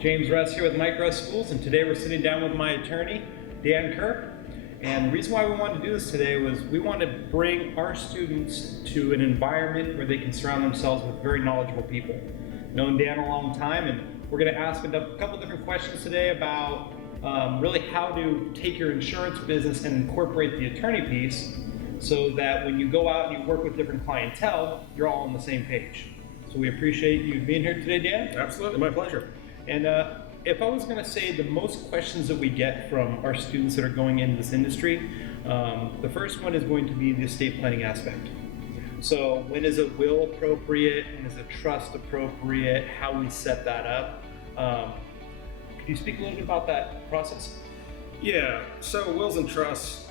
James Russ here with Mike Russ Schools, and today we're sitting down with my attorney, Dan Kirk. And the reason why we wanted to do this today was we want to bring our students to an environment where they can surround themselves with very knowledgeable people. Known Dan a long time, and we're going to ask a couple different questions today about really how to take your insurance business and incorporate the attorney piece so that when you go out and you work with different clientele, you're all on the same page. So we appreciate you being here today, Dan. Absolutely, my pleasure. And if I was going to say the most questions that we get from our students that are going into this industry, the first one is going to be the estate planning aspect. So when is a will appropriate? When is a trust appropriate? How we set that up? Could you speak a little bit about that process? Yeah, so wills and trusts,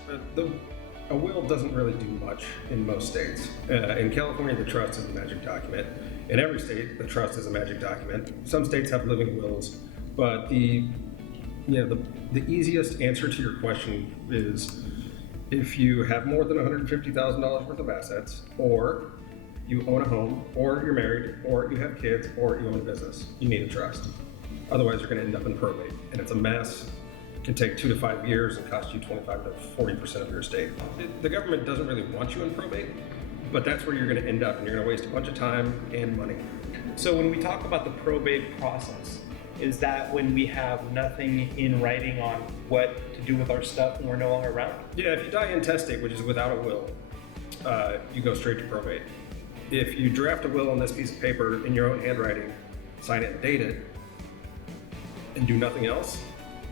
a will doesn't really do much in most states. In California, the trust is a magic document. In every state, the trust is a magic document. Some states have living wills, but the easiest answer to your question is if you have more than $150,000 worth of assets, or you own a home, or you're married, or you have kids, or you own a business, you need a trust. Otherwise, you're going to end up in probate, and it's a mess. It can take 2 to 5 years and cost you 25 to 40% of your estate. The government doesn't really want you in probate, but that's where you're going to end up, and you're going to waste a bunch of time and money. So when we talk about the probate process, is that when we have nothing in writing on what to do with our stuff when we're no longer around? Yeah, if you die intestate, which is without a will, you go straight to probate. If you draft a will on this piece of paper in your own handwriting, sign it and date it, and do nothing else,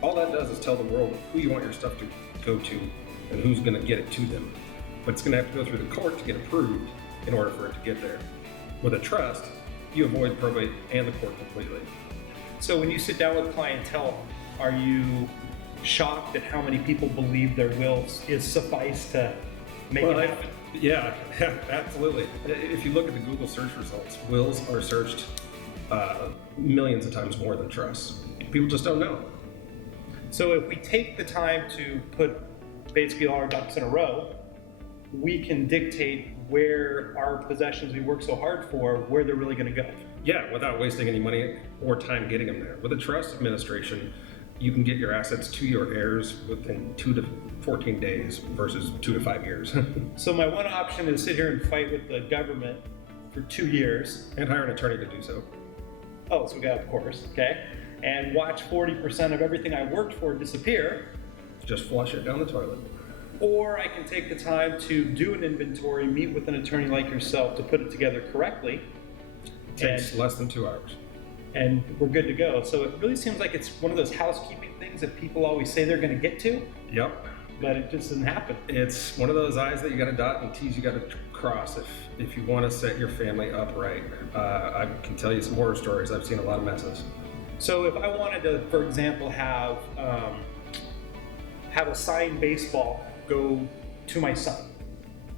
all that does is tell the world who you want your stuff to go to and who's going to get it to them. But it's going to have to go through the court to get approved in order for it to get there. With a trust, you avoid probate and the court completely. So when you sit down with clientele, are you shocked at how many people believe their will is suffice to make it happen? Yeah, absolutely. If you look at the Google search results, wills are searched millions of times more than trusts. People just don't know. So if we take the time to put basically all our ducks in a row, we can dictate where our possessions we work so hard for, where they're really going to go. Yeah, without wasting any money or time getting them there. With a trust administration, you can get your assets to your heirs within 2 to 14 days versus 2 to 5 years. So my one option is sit here and fight with the government for 2 years. And hire an attorney to do so. Oh, so we got, of course, okay. And watch 40% of everything I worked for disappear. Just flush it down the toilet. Or I can take the time to do an inventory, meet with an attorney like yourself to put it together correctly. It takes less than 2 hours. And we're good to go. So it really seems like it's one of those housekeeping things that people always say they're going to get to. Yep. But it just doesn't happen. It's one of those I's that you got to dot and T's you got to cross if you want to set your family up right. I can tell you some horror stories. I've seen a lot of messes. So if I wanted to, for example, have a signed baseball go to my son,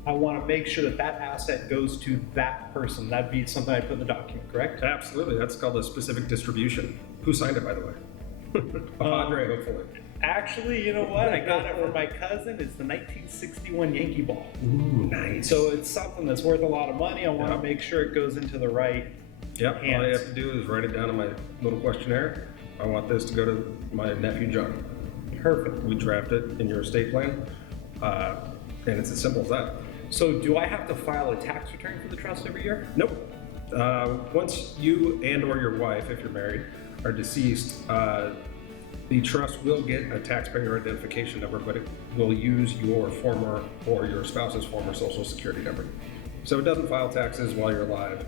I want to make sure that that asset goes to that person. That'd be something I put in the document, correct? Absolutely. That's called a specific distribution. Who signed it, by the way? A Padre, hopefully. Actually, you know what? I got it from my cousin. It's the 1961 Yankee ball. Ooh, nice. So it's something that's worth a lot of money. I want to make sure it goes into the right Yep. hands. All you have to do is write it down in my little questionnaire. I want this to go to my nephew, John. Perfect. We draft it in your estate plan, and it's as simple as that. So do I have to file a tax return for the trust every year? Nope. Once you and or your wife, if you're married, are deceased, the trust will get a taxpayer identification number, but it will use your former or your spouse's former social security number. So it doesn't file taxes while you're alive.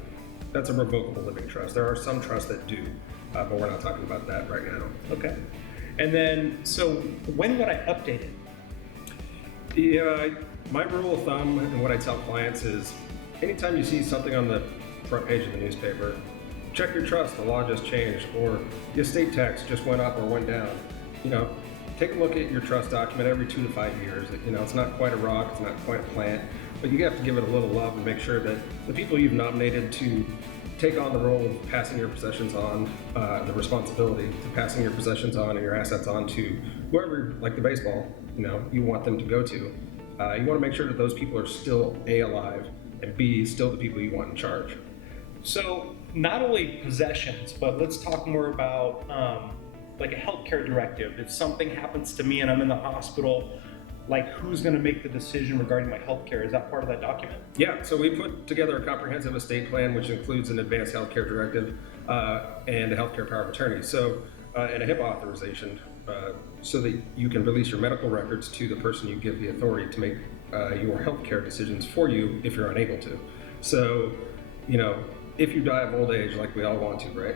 That's a revocable living trust. There are some trusts that do, but we're not talking about that right now. Okay. And then, so when would I update it? Yeah, my rule of thumb and what I tell clients is anytime you see something on the front page of the newspaper, check your trust, the law just changed, or the estate tax just went up or went down. Take a look at your trust document every 2 to 5 years. It's not quite a rock, it's not quite a plant, but you have to give it a little love and make sure that the people you've nominated to take on the role of passing your possessions on, the responsibility to passing your possessions on and your assets on to whoever, like the baseball, you want them to go to. You want to make sure that those people are still A, alive, and B, still the people you want in charge. So not only possessions, but let's talk more about like a healthcare directive. If something happens to me and I'm in the hospital, like who's going to make the decision regarding my healthcare? Is that part of that document? Yeah, so we put together a comprehensive estate plan, which includes an advanced healthcare directive and a healthcare power of attorney. So, and a HIPAA authorization, so that you can release your medical records to the person you give the authority to make your healthcare decisions for you if you're unable to. So, you know, if you die of old age, like we all want to, right?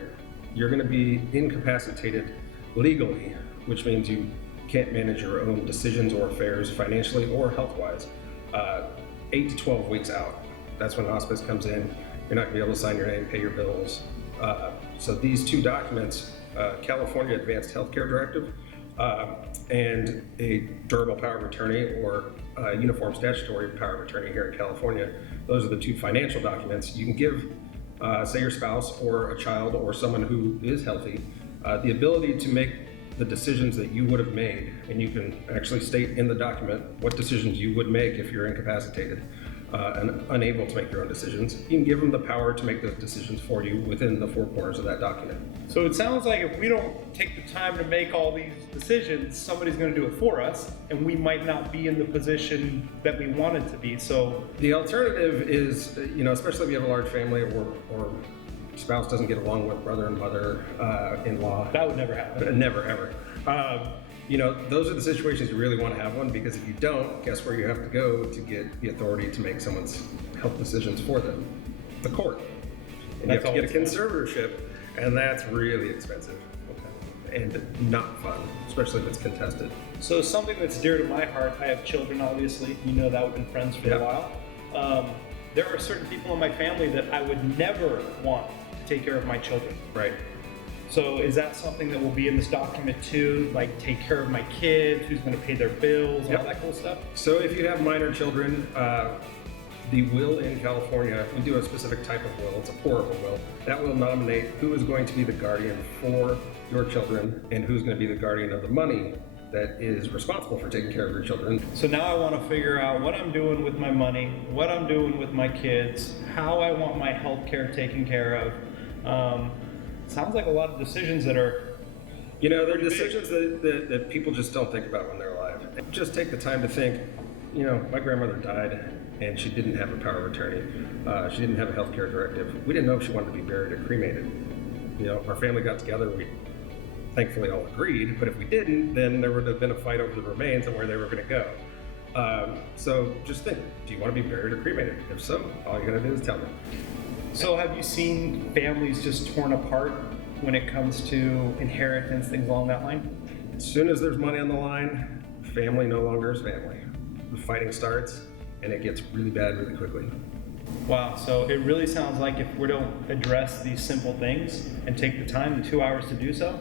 You're going to be incapacitated legally, which means you can't manage your own decisions or affairs financially or health-wise, 8 to 12 weeks out. That's when hospice comes in. You're not gonna be able to sign your name, pay your bills. So these two documents, California Advanced Healthcare Directive and a durable power of attorney or uniform statutory power of attorney here in California, those are the two financial documents. You can give, say, your spouse or a child or someone who is healthy the ability to make the decisions that you would have made, and you can actually state in the document what decisions you would make if you're incapacitated and unable to make your own decisions. You can give them the power to make those decisions for you within the four corners of that document. So it sounds like if we don't take the time to make all these decisions, somebody's going to do it for us, and we might not be in the position that we wanted to be. So the alternative is, you know, especially if you have a large family or spouse doesn't get along with brother and mother-in-law. That would never happen. Never, ever. You know, those are the situations you really want to have one, because if you don't, guess where you have to go to get the authority to make someone's health decisions for them? The court. And you have to get a conservatorship, and that's really expensive. Okay. And not fun, especially if it's contested. So something that's dear to my heart, I have children, obviously. You know that we've been friends for a while. There are certain people in my family that I would never want to take care of my children. Right. So is that something that will be in this document too? Like take care of my kids, who's going to pay their bills, all that cool stuff? So if you have minor children, the will in California, we do a specific type of will, it's a pourable will, that will nominate who is going to be the guardian for your children and who's going to be the guardian of the money that is responsible for taking care of your children. So now I want to figure out what I'm doing with my money, what I'm doing with my kids, how I want my health care taken care of. Sounds like a lot of decisions that are, you know, they're decisions that people just don't think about when they're alive. Just take the time to think, you know, my grandmother died and she didn't have a power of attorney. She didn't have a healthcare directive. We didn't know if she wanted to be buried or cremated. You know, our family got together, we thankfully all agreed, but if we didn't, then there would have been a fight over the remains and where they were going to go. So just think, do you want to be buried or cremated? If so, all you got to do is tell me. So have you seen families just torn apart when it comes to inheritance, things along that line? As soon as there's money on the line, family no longer is family. The fighting starts and it gets really bad really quickly. Wow, so it really sounds like if we don't address these simple things and take the time, the 2 hours to do so,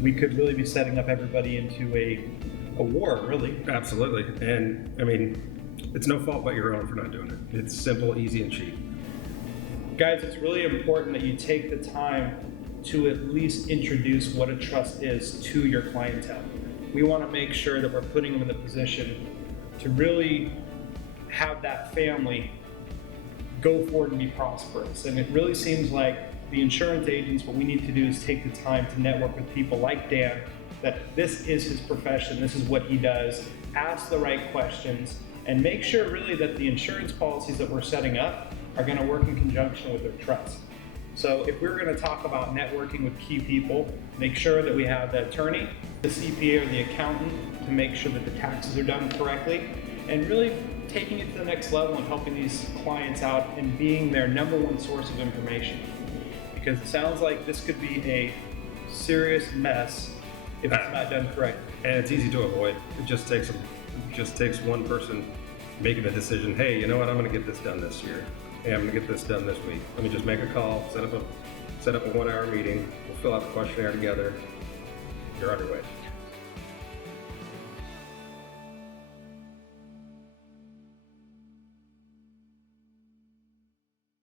we could really be setting up everybody into a war, really. Absolutely. And I mean, it's no fault but your own for not doing it. It's simple, easy, and cheap. Guys, it's really important that you take the time to at least introduce what a trust is to your clientele. We want to make sure that we're putting them in the position to really have that family go forward and be prosperous. And it really seems like the insurance agents, what we need to do is take the time to network with people like Dan, that this is his profession, this is what he does, ask the right questions, and make sure really that the insurance policies that we're setting up are going to work in conjunction with their trust. So if we're going to talk about networking with key people, make sure that we have the attorney, the CPA, or the accountant to make sure that the taxes are done correctly, and really taking it to the next level and helping these clients out and being their number one source of information. Because it sounds like this could be a serious mess if it's not done correctly. And it's easy to avoid. It just takes one person making a decision. Hey, you know what? I'm going to get this done this year. Hey, I'm going to get this done this week. Let me just make a call, set up a 1 hour meeting. We'll fill out the questionnaire together. You're on your way.